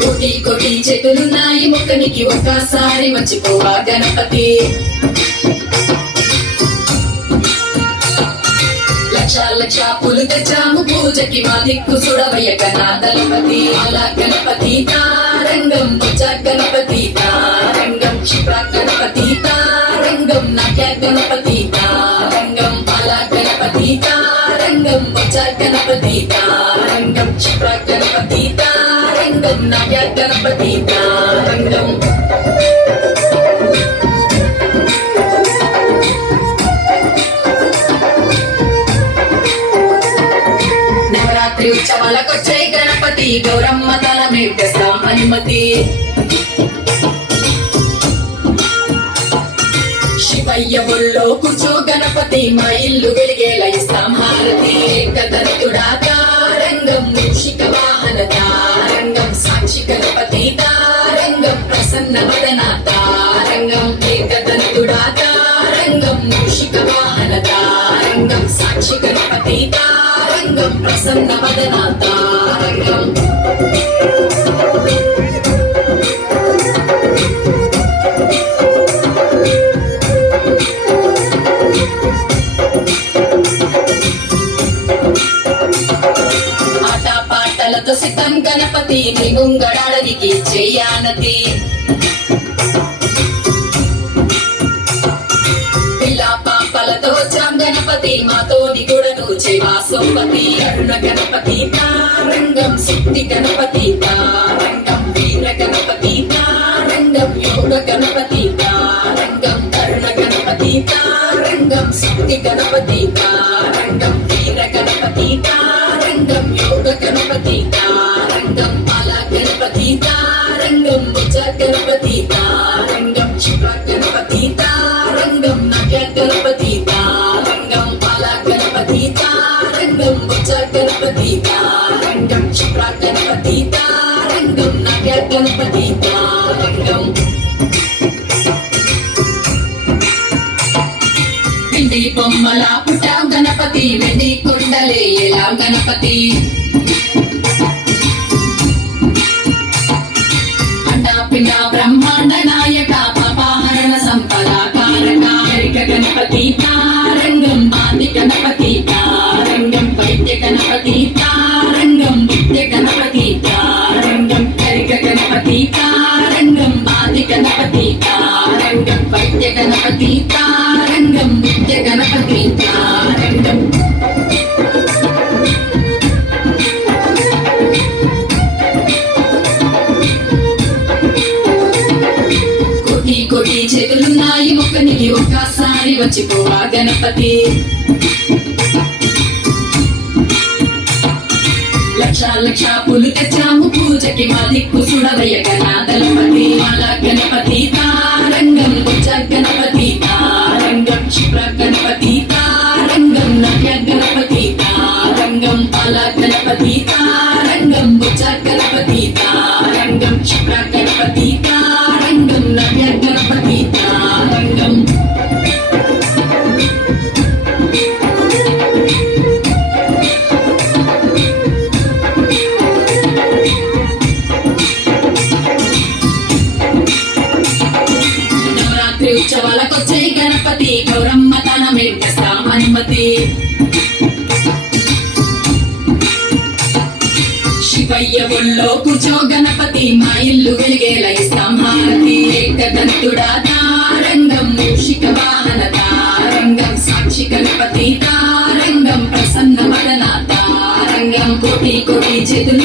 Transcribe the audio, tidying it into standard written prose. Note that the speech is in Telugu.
కోటి కోటి చేతులున్నాయి మొక్కనికి ఒక్కసారి మర్చిపోవా గణపతి. లక్ష లక్ష పూలు తెచ్చాము పూజకి మా దిక్కు సుడవయ్య గణాదలపతి. అలా గణపతి తారంగం భుజ గణపతి తారంగం క్షిప్ర గణపతి తారంగం నాట్య గణపతి తారంగం. అలా గణపతి తారంగం భుజ గణపతి తారంగం క్షిప్ర గణపతి తారంగం నాట్య గణపతి తారంగం. నవరాత్రి ఉత్సవాలకొచ్చే గణపతి గౌరమ్మ తల మేస్తాం అనుమతి. శివయ్య ఒళ్ళో కూర్చో గణపతి మా ఇల్లు వెలిగేలా ఇస్తాం హారతి. ఏకదంతుడా తారంగం మూషిక వాహన తారంగం సాక్షి గణపతి తారంగం ప్రసన్న వదన తారంగం. ఏకదంతుడా తారంగం మూషిక వాహన తారంగం సాక్షి గణపతి తారంగం ప్రసన్న వదన తారంగం. ఆటపాటలతో సిద్ధం గణపతి నీ ముంగడానికి చెయ్యానతి. పిల్లా పాపలతో వచ్చాం గణపతి మాతోని గుడను చెవా సోపతి. అరుణ గణపతి తారంగం శక్తి గణపతి తారంగం వీర గణపతి తారంగం యోగ గణపతి తారంగం. అరుణ గణపతి తారంగం శక్తి గణపతి తారంగం వీర గణపతి తారంగం యోగ గణపతి తారంగం. అలా గణపతి తారంగం భుజ గణపతి తారంగం క్షిప్ర గణపతి తారంగం నాట్య గణపతి తారంగం. అలా గణపతి తారంగం భుజ గణపతి తారంగం క్షిప్ర గణపతి తారంగం నాట్య గణపతి తారంగం. పిండి బొమ్మల పుట్టాం గణపతి వెండి కొండలే ఎలా గణపతి. అండా పిండ బ్రహ్మాండ నాయక పాపహరణ సంపద కారక. హరిక గణపతి తారంగం ఆది గణపతి తారంగం వైద్య గణపతి తారంగం విద్య గణపతి తారంగం. హరిక గణపతి తారంగం ఆది గణపతి తారంగం వైద్య గణపతి తారంగం విద్య గణపతి తారంగం. కోటి కోటి చేతులున్నాయి మొక్కనికి ఒక్కసారి వచ్చిపోవా గణపతి. లక్ష లక్ష పూలు తెచ్చాము పూజకి మా దిక్కు సుడవయ్య గణాదలపతి. అలా గణపతి తారంగం భుజ గణపతి తారంగం క్షిప్ర గణపతి తారంగం నాట్య గణపతి తారంగం. అలా గణపతి తారంగం భుజ గణపతి తారంగం క్షిప్ర గణపతి తారంగం నాట్య గణపతి తారంగం. నవరాత్రి ఉత్సవాలకొచ్చే గణపతి గౌరమ్మ తన మేస్తాం అనుమతి. శివయ్య ఒళ్ళో కూర్చో గణపతి మా ఇల్లు వెలిగేలా ఇస్తాం హారతి. ఏకదంతుడా తారంగం మూషిక వాహన తారంగం సాక్షి గణపతి తారంగం ప్రసన్న వదన తారంగం. కోటి కోటి చేతులు